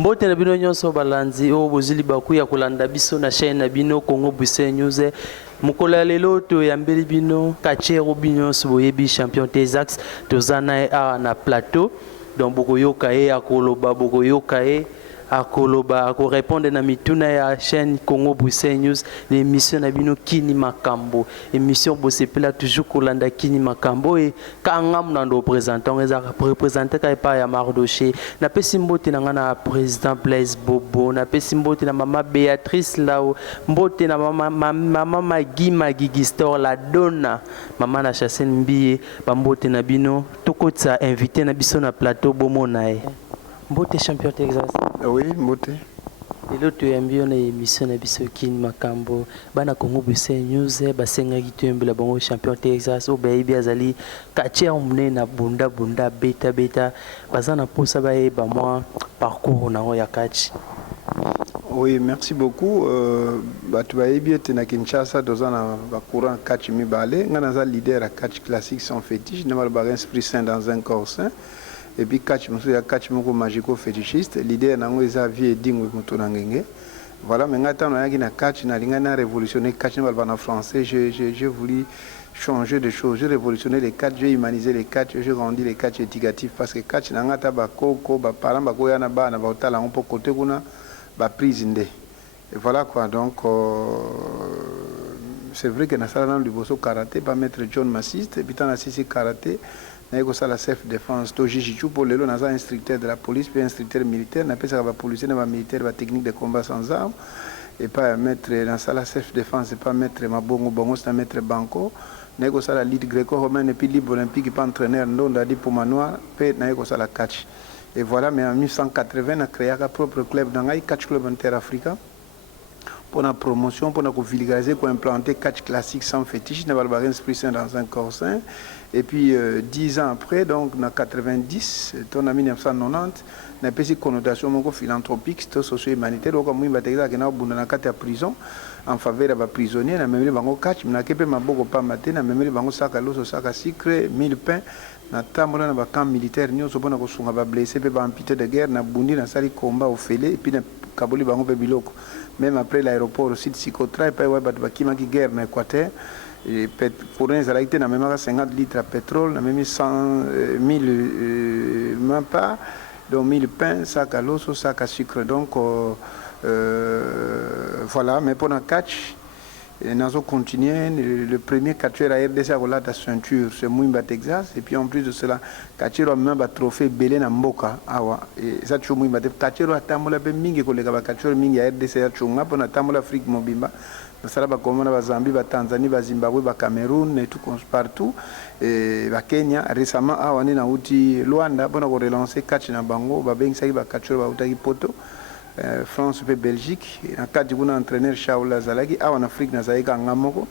Mbote na bino nyonso balanzi o bozili baku ya kolanda biso na chaîne na bino Congo Buse News. Mukola lelo to yambeli bino kachero bino boyebi champion Tezax tozana na plateau donc bokoyoka e akoloba bokoyoka e akoloba ako répondre na mituna ya chaîne Congo Buse News l'émission na bino Kini Makambo émission bosepela toujours kolanda Kini Makambo et kangam na ndo présentant eza représenter ka pa ya Mardoché na pesi mbote na ngana président Blaise Bobo na pesi mbote na mama Béatrice Lao mbote na mama Magui Magigistor la donna mama na Chassene Mbiye ba mbote na bino tokotsa invité na biso na plateau bomona e mbote champion Texas. Oui, mbote. Et l'autre émission na émission na biso Kini Makambo bana Congo Buse News basenga kitembe la bango champion Texas o baby azali katia omne na bunda beta bazana posa ba e ba moi parcours na ya catch. Oui, merci beaucoup. Tu vas bien na Kinshasa dans un courant catch mi balé ngana za leader à catch classique sans fétiche ne mal un esprit saint dans un corps sain. Et puis catch moko magico fétichiste l'idée nango eza vie dingo moto nangenge voilà mais ngata na yaki na catch na linga na révolutionner catch na français j'ai voulu changer de choses, j'ai révolutionné les catch, j'ai humanisé les catch, j'ai rendu les catch éducatifs parce que catch na ngata ba koko ba parents ba koya na ba na ba otala on peut côté kuna ba prise ndé et voilà quoi donc c'est vrai que na sala dans le bosso karaté pas maître John Massiste et puis dans la CC karaté na la self défense to jijichu pour lelo naza instructeur de la police puis instructeur militaire na pesa ba policier na ba militaire ba technique de combat sans armes et pas mettre dans la self défense et pas mettre mabongo c'est mettre banco na la lutte gréco-romaine et puis libre olympique pas entraîneur ndonda di pour manoir pe na la catch et voilà mais en 1980 na créé un propre club dans ngai catch club interafricain pour la promotion, pour la vulgariser, pour implanter catch classique sans fétiche, dans un corps sain. Et puis 10 ans après, donc en 90, en 1990, on a une connotation philanthropique, socio-humanitaire, donc on a une prison en faveur des prisonniers, on a même eu catch, on a eu pas matin, on a même eu un sac à l'eau, sac à sucre, 1000 pains. Na tambola na camp militaire nyonso bona ko sunga ba blessé pe ba amputé de guerre na bundi na sali combat au félé et puis na kaboli bango pe biloko même après l'aéroport aussi de Sikotra et puis ouais ba bakima ki guerre na Équateur et fournaise à la na même 50 litres de pétrole na même 100 1000 même pas donc 1000 pains sac à l'eau sac à sucre donc voilà mais pour un catch nous avons continué. Le premier catcheur à RDC a la ceinture, c'est Mouimba Texas. Et puis en plus de cela, catcheur a même un trophée Belé na Mboka. Et ça, tu Mouimba catcheur a tamola be mingi kolega ba catcheur mingi à RDC a chunga pona tamola Afrique mobimba. Nasala ba Congo, ba Zambie, ba Tanzanie, ba Zimbabwe, ba Cameroun et tout partout. Et ba Kenya récemment a on est na uti Luanda pona ko relancer catch na bango ba beng sai ba catcheur ba utaki poto. France et Belgique en cas de entraîneur Shaoula Zalagi en Afrique na zaika ngamoko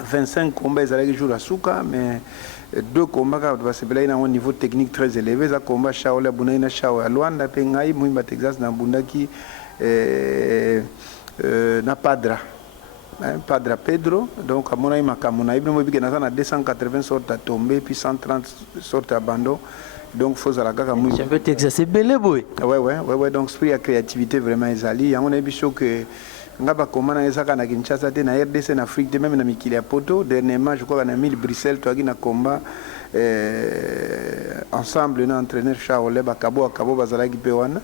25 combats Zalagi jour à Souka mais 2 combats va se belay na un niveau technique très élevé za combat Shaoula Bunaina Shaoula Luanda pe ngai Mouimba Texas na Bundaki na Padra Padra Pedro donc à mon avis makamona ibno mo bigena na 280 sortes à tomber puis 130 sortes à abandon. Donc, il faut que nous un peu Texas, belé boy. Ouais, donc, esprit à créativité vraiment exali. On a vu que nous avons commencé à Kinshasa, na RDC, en Afrique, même dans Mikilia Poto. Dernièrement, je crois qu'on a mis Bruxelles, tu as un combat ensemble, un entraîneur Shaolé, Bakabo, Bazalagi Pewana.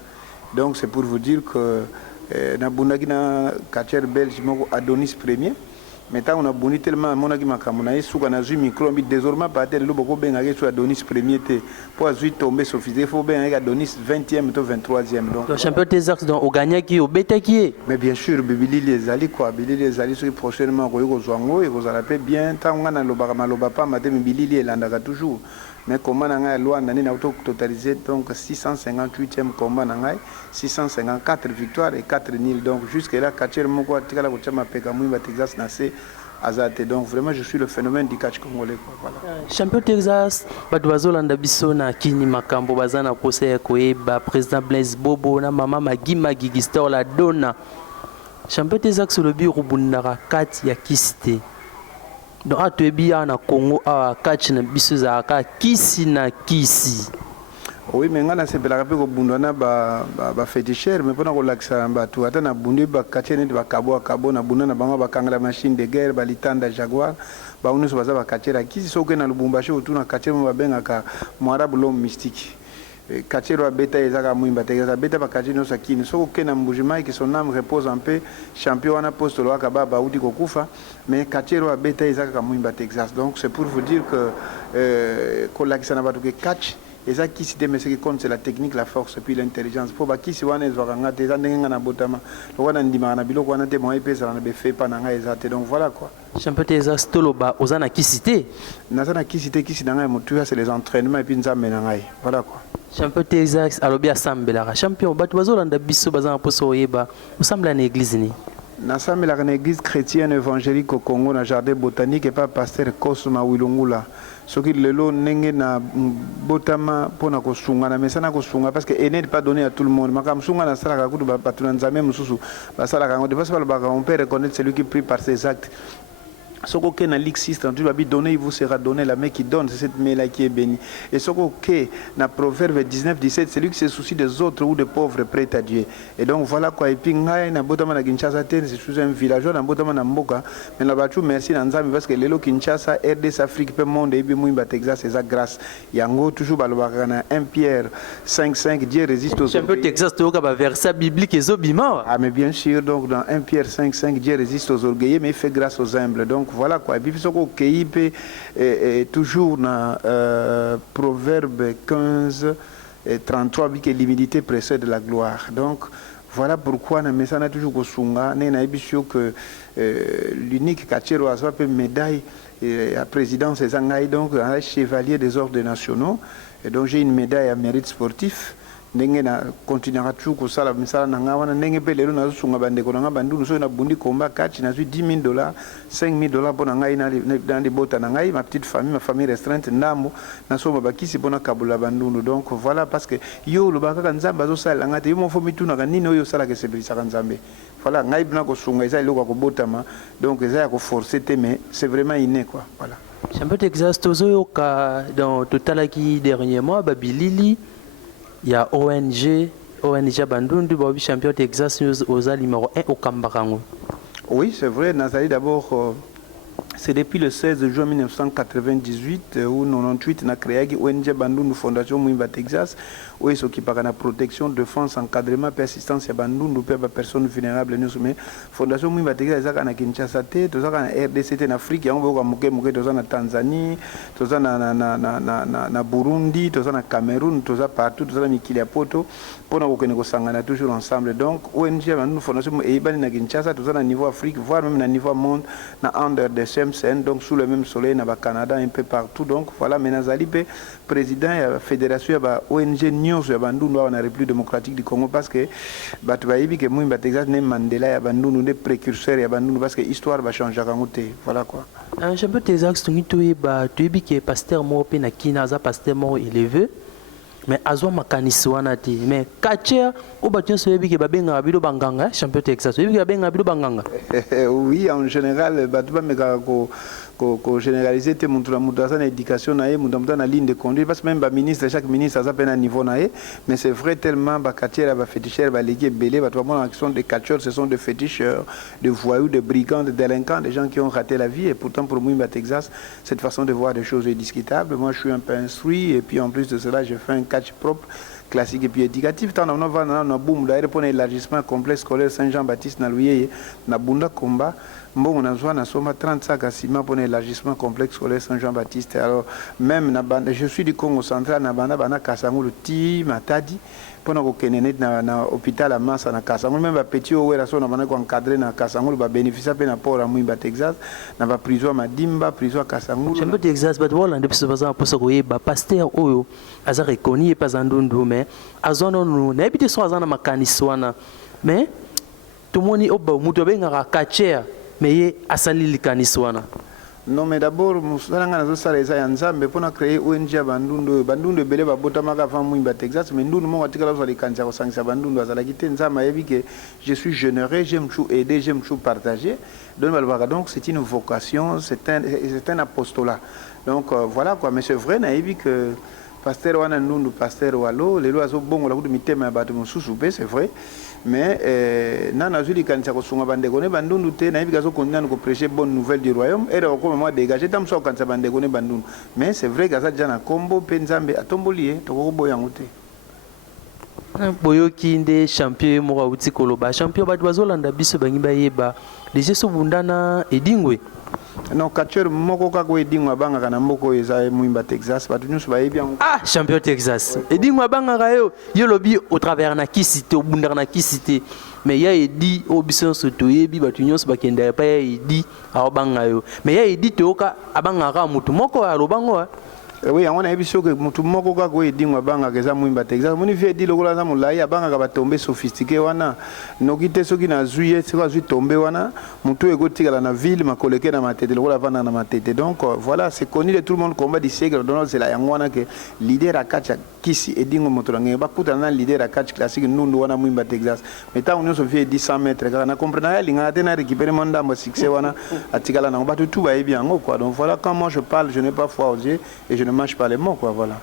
Donc, c'est pour vous dire que na Bundaki na catcher belge, Adonis premier. Maintenant, on a boni tellement mon agima kamona sous qu'on a vu micro mais désormais pas tel beaucoup ben avec sur Adonis premier pour avoir tomber suffisait faut ben avec Adonis 20e ou 23e donc le champion des axes donc au gagné qui au bêta qui est mais bien sûr Bibili les ali quoi Bibili les ali sur prochainement ko zwango et vous allez bien tant on a loba pas madame Bibili les landaka toujours mais comment on a loi nani na auto totalisé donc 658e combat nangai 654 victoires et 4 nuls donc jusqu'à là catcher moko atikala ko chama peka Mouimba Texas na c'est Azate donc vraiment je suis le phénomène du catch congolais quoi voilà champion Texas badwazo landa biso na Kini Makambo bazana posa ya koeba président Blaise Bobo na mama Magui Magigistor la donna champion Texas sur le bureau bundara 4 ya kiste donc atoyebi na Congo a catch na biso za ka kisi na kisi Oui, mais ngana se bela pe ko bundana ba féticheur mais pona ko laksa batu ata na bundu ba kachene ba kabo na bundana bango ba kangala machine de guerre ba litanda Jaguar ba unuso baza ba kachera kisi soke na Lubumbashi otuna kachera ba benga ka mwarabu l'homme mystique. Kachero a beta ezaka muimba tegeza beta ba kachino sakini soko ke na mbujimai que son âme repose en paix champion wana apostolo akaba ba udi kokufa mais kachero a beta ezaka muimba Texas. Donc c'est pour vous dire que kolakisa na batu ke catch et ça qui s'est mais ce qui compte c'est la technique, la force et puis l'intelligence. Pour ba qui si wana ezwaka te za ndenga na botama lo wana ndima na biloko wana te moye pesa na be fait pas na nga ezate. Donc voilà quoi. Champion Texas toloba ozana kisité. Nazana kisité kisi na nga mutu c'est les entraînements et puis nzambe na nga. Voilà quoi. Champion Texas alobi asambelaka champion batu bazolanda biso bazana poso oyeba osambela na église ni. Nasambelaka na église chrétienne évangélique au Congo na jardin botanique et pas pasteur Kosma Wilungula. Soki lelo nenge na botama pona kosunga na mesana kosunga parce que n'est pas donné à tout le monde. Makam sunga na sala ka kutu ba patuna nzame mususu ba sala ka ngode parce que on peut reconnaître celui qui prie par ses actes. Soko ke na Ligue 6, tu vas donner, il vous sera donné. La main qui donne, c'est cette main-là qui est bénie. Et Soko ke na Proverbe 19-17, c'est lui qui se soucie des autres ou des pauvres prêts à Dieu. Et donc voilà quoi. Et puis, na Botama na Kinshasa, c'est sous un villageois, na Botama na Mboka. Mais là-bas, merci Nanzami parce que l'élo Kinshasa, RDS Afrique, peut monde, et puis Mouimba Texas, c'est ça grâce. Yango, toujours, balobakana, 1 Pierre 5-5, Dieu résiste aux champion Texas, tu as verset biblique et zobima. Ah, mais bien sûr, donc dans 1 Pierre 5-5, Dieu résiste aux orgueilleux, mais il fait grâce aux humbles. Donc voilà quoi. Et puis, toujours dans Proverbe 15-33, que l'humilité précède la gloire. Donc voilà pourquoi on a toujours que l'unique kachero a soit médaille à présidence des Zangaï, donc un chevalier des ordres nationaux. Et donc j'ai une médaille à mérite sportif. Ndenge na continuera toujours kusala misala na ngawana ndenge pe lelo na sunga bandeko na bandu so na bundi komba catch na $10,000 $5,000 pour ngai dans les bota na ngai ma petite famille ma famille restreinte ndambo na so bakisi pona kabula bandu. Donc voilà parce que yo lo baka nzamba zo sala ngate yo mofo mituna ka nini oyo sala ke sebisa ka nzambe. Voilà ngai bina ko sunga isa iloko ko botama donc ça ya ko forcer te mais c'est vraiment inné quoi. Voilà. Champion Texas tozo ka dans total qui dernier mois babilili. Il y a ONG Bandundu, Bobby Champion Texas News aux numéro 1 au Kambarango. Oui, c'est vrai. Nazali d'abord, c'est depuis le 16 juin 1998 ou 98, on a créé ONG Bandundu Fondation Mouimba Texas, où ils s'occupent de la protection, défense, encadrement, persistance à Bandundu, pour personnes vulnérables. Mais Fondation Mouimba Texas, c'est à Kinshasa, c'est à RDC en Afrique, c'est à Tanzanie, c'est à Burundi, c'est à Cameroun, c'est partout, c'est à Mikiliapoto, pour nous sangana toujours ensemble. Donc ONG Bandundu Fondation Mouimba Kinshasa, c'est à niveau Afrique, voire même à niveau monde, under the same scène, donc sous le même soleil, dans le Canada, un peu partout. Donc voilà, Menazali, président de la fédération de ONG Nyos de Bandundu en République démocratique du Congo, parce que Batouaïbi, que Mouimba Texas, n'est Mandela, Bandundu, des précurseurs de Bandundu, parce que l'histoire va changer à Kangote. Voilà quoi. Je peux te dire que tu es pasteur mort, puis Kinaza, pasteur mort élevé. Mais azwa makanisi wana ti mais kacher o batien so yebi ke babenga bilo banganga champion Texas yebi ke babenga bilo banganga. Oui, en général batuba meka ko généraliser te montra mudaza na éducation na ye mudamuda na ligne de conduite parce que même ba ministre chaque ministre a peine à niveau na ye mais c'est vrai tellement ba kacher ba féticheur ba légué belé ba tout en sont des catcheurs, ce sont des féticheurs, de voyous, de brigands, de délinquants, des gens qui ont raté la vie et pourtant pour Mouimba Texas cette façon de voir des choses est discutable. Moi je suis un peu instruit et puis en plus de cela je fais un catch propre classique et puis éducatif. Tant on va na boom d'ailleurs pour l'élargissement complexe scolaire Saint-Jean-Baptiste na Louye na Bunda Combat. Bon, on a besoin de 30 sacs à ciment pour l'élargissement complexe scolaire Saint-Jean-Baptiste. Alors, même, je suis du Congo central, na Kasangulu, Ti, Matadi, pour l'hôpital à Massa, na Kasangulu, même petit au Weraso, na encadré na Kasangulu, va bénéficier de l'apport à Mouimba Texas, na prison à Madimba, prison à Kasangulu. Champion Texas, mais voilà, depuis ce faisant pour ce que pasteur Oyo, Aza reconnu et pas en dundu, mais Azono nous, n'habite soit en Makaniswana, mais tout le monde est au bas, Moutobenga, Kacher. Mais asali kaniswana. Non mais d'abord musalanga nazo sala eza ya nzambe pona créer ONG Bandundu belé ba botamaka fa Mouimba Texas mais ndundu mo watika la kanza ko sangisa Bandundu azala kite nzamba yebi que je suis généreux, j'aime tout aider, j'aime tout partager. Donc c'est une vocation, c'est un apostolat. Donc voilà quoi, mais c'est vrai na yebi que pasteur wana ndundu pasteur walo lelo azo bongo la kutu mitema ya bato mosusu pe c'est vrai mais nana azuli kanisa kosunga bandeko ne bandundu te na yebika zo continuer ko prêcher bonne nouvelle du royaume et donc comme moi dégager tam so kanisa bandeko ne bandundu mais c'est vrai que ça déjà na kombo pe nzambe atomboli to ko boyango te boyoki nde champion moko auti koloba champion bato bazolanda biso bangi bayeba déjà so bundana edingwe non catcheur moko kako edingwe abangaka na mboko eza mwimba Texas bato nyonso bayebi yango champion Texas edingwe abangaka yo lobi au travers na kisite obundaka na kisite mais ya edi o biso nyonso toyebi bato nyonso bakendaka pa ya edi aobanga yo mais ya edi toyoka abangaka motu moko alobango oui, on a vu que tout le monde a dit que banga que ça mwimba Texas. Mon vie dit le gola mulai abanga ka batombe sophistiqué wana. Nokite soki na zuye sika zui tombe wana. Mutu ego tika na ville makoleke na matete le gola vana na matete. Donc voilà, c'est connu de tout le monde combat du siècle. Donc c'est la yangwana que leader a catch kisi edingo motorange ba kuta na leader a catch classique nundu wana mwimba Texas. Mais tant on se fait 100 mètres kana comprendre ya linga tena récupérer manda mo succès wana atikala na ba tout va bien quoi. Donc voilà quand moi je parle, je n'ai pas foi aux yeux et je ne mange pas les mots quoi voilà.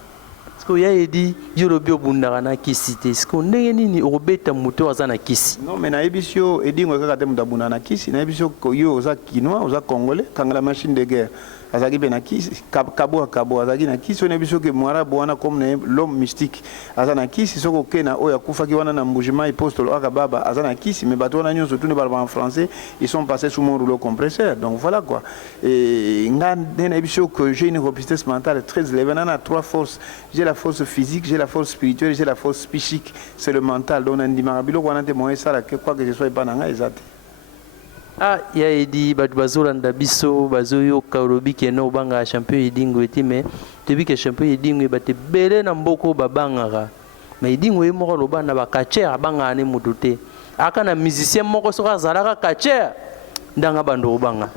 Parce que ya edi yorobio bundaka na kisi te. Est-ce que ndenge nini obeta moto aza na kisi? Non mais na ebisio edingo kaka te muta bundana na kisi na ebisio ko yo oza kinois oza congolais kanga la machine de guerre. Azaki be na kisi kabo azaki na kisi on ebiso ke mwarabu wana comme l'homme mystique aza na kisi soko kena oya kufaki wana na mbujima apostole aka baba aza na kisi mais bato wana nyonso tout ne parle pas en français ils sont passés sous mon rouleau compresseur donc voilà quoi et nga na ebiso que j'ai une robustesse mentale très élevée na trois forces j'ai la force physique j'ai la force spirituelle j'ai la force psychique c'est le mental donc ndima kabilo wana te moye sala que quoi que ce soit pas na nga ezate ya edi bato bazolanda biso bazoyoka olobi kene obanga champion edingwe te mais toyebi ke champion edingwe bato ebele na mboko babangaka mais edingwe ye moko aloba na bakacher abangaka ne moto te aka na musicien moko soki azalaka kacher ndanga bando obanga.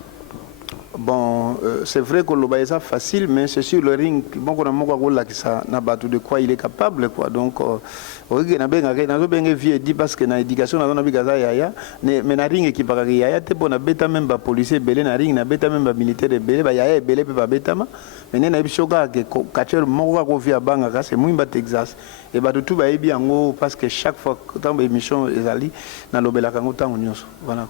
Bon, c'est vrai que le est facile, mais c'est sur le ring. Bon, on a beaucoup ça na batu de quoi il est capable, quoi. Donc, on a bien vu dit parce que na éducation na bi gaza ya mais na ring qui paraît ya te bon na beta même ba policier belé na ring na beta même ba militaire belé ba ya belé pe ba beta ma mais na bisoka que catcher moko ko via banga c'est mwimba Texas et ba tout ba yebi yango parce que chaque fois tant émission ezali na lobela kango tango nyonso voilà.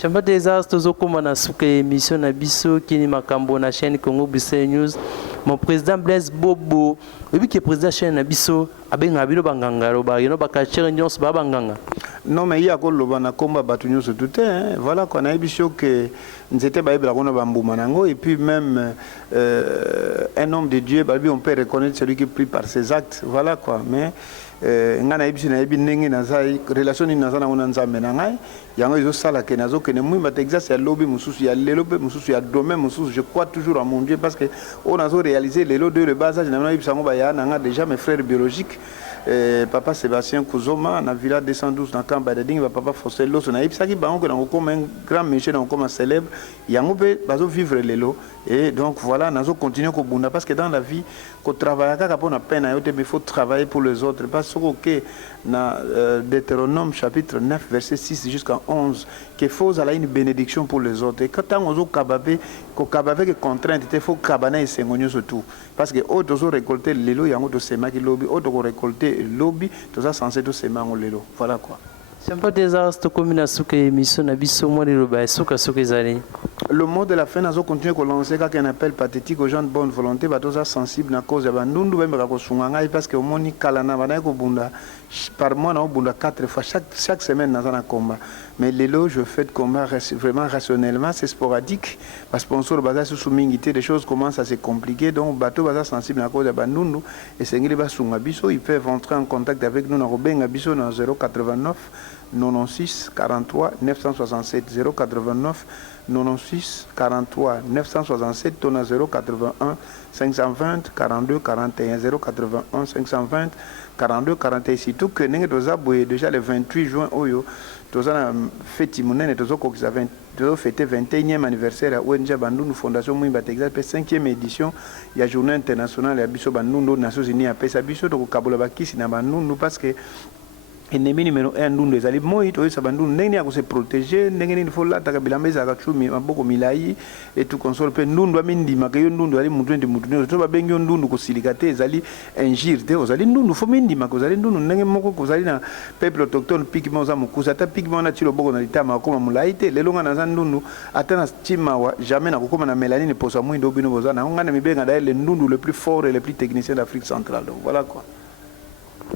Champion Texas tozokoma na suka émission na biso kini makambo na chaîne Congo Busse News. Mon président Blaise Bobo, oui que président chaîne na biso abenga bilo banganga roba yeno bakachere nyonso ba banganga. Non mais il y a quoi loba na komba batu nyonso tout hein. Voilà qu'on a biso que nzete ba yebla kona bambuma nango et puis même un homme de Dieu ba on peut reconnaître celui qui prie par ses actes voilà quoi mais ngana yebisi na yebi ndenge na sai relation ni nazana ona nzambe na ngai yango izo sala ke nazo ke ne mwimba Texas ya lobby mususu ya lelo pe mususu ya domaine mususu je crois toujours en mon Dieu parce que on a réalisé lelo de le bas âge na yebisa ngo ba ya na nga déjà mes frères biologiques papa Sébastien Kouzoma na villa 212 na Kamba de Dinga papa Fossel Loso na yebisa ki bango na comme un grand monsieur na comme un célèbre yango pe bazo vivre lelo et donc voilà nazo continuer ko bunda parce que dans la vie ko travailler kaka pona peine ayote il faut travailler pour les autres parce que na Deutéronome chapitre 9 verset 6 jusqu'à 11 que faut aller une bénédiction pour les autres et quand on zo kababe ko kababe que contrainte il faut kabana et sengonyo surtout parce que autres zo récolter lelo yango to sema ki lobby autres ko récolter lobby to ça censé to sema ngo lelo voilà quoi. Champion Texas to komina suka émission na biso mo lelo ba suka ezali. Le mot de la fin nazo continuer ko lancer un appel pathétique aux gens de bonne volonté batoza sensible na cause ya bandundu bemba ko sunga parce que omoni kalana bana ko bunda par mois na bunda 4 fois chaque semaine dans un combat mais lelo je fais de combat vraiment rationnellement c'est sporadique parce que sponsor baza sous mingité des choses commencent à se compliquer donc bateau baza sensible na cause ya bandundu et sengeli ba sunga biso ils peuvent entrer en contact avec nous na robenga biso na 089 96 43 967 089 96 43 967 tona 081 520 42 41 081 520 42 41 surtout que nous avons déjà le 28 juin oyo tozana fête monene tozo fêter 21e anniversaire à ONG Bandundu Fondation Mwimba Texas 5e édition ya journée internationale ya biso Bandundu Nations Unies a pesa biso to kabola bakisi na Bandundu parce que ennemi numéro 1 ndundu ezali moi toyesa bandundu ndenge nini se protéger ndenge nini faut lataka bilamba ezalaka chumi maboko milai et tout console mpe ndundu amindimaka yo ndundu ezali mutu ndi mutu nyonso to babengi yo ndundu kosilika te ezali injure te ozali ndundu fo mindimaka ozali ndundu ndenge moko kozali na peuple autochtone pigme oza mokusa ata pigme wana ti loboko na litama akoma molai te lelo nga naza ndundu ata na timawa jamais nakokoma na mélanine posa mwindo obino boza nango nga na mibenga d'ailleurs le ndundu le plus fort et le plus technicien d'Afrique centrale donc voilà quoi.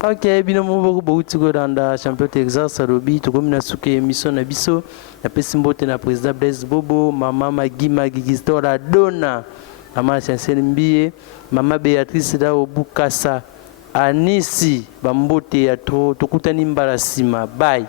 Ok, bino moboko bauti kolanda champion Texas alobi tokomi na suki émission na biso napesi mbote na président Blaise Bobo, mama Magima Gigistora Dona, mama Chancel Mbie, mama Béatrice Dao Bukasa, Anisi bambote ya to tokutani mbala sima bye.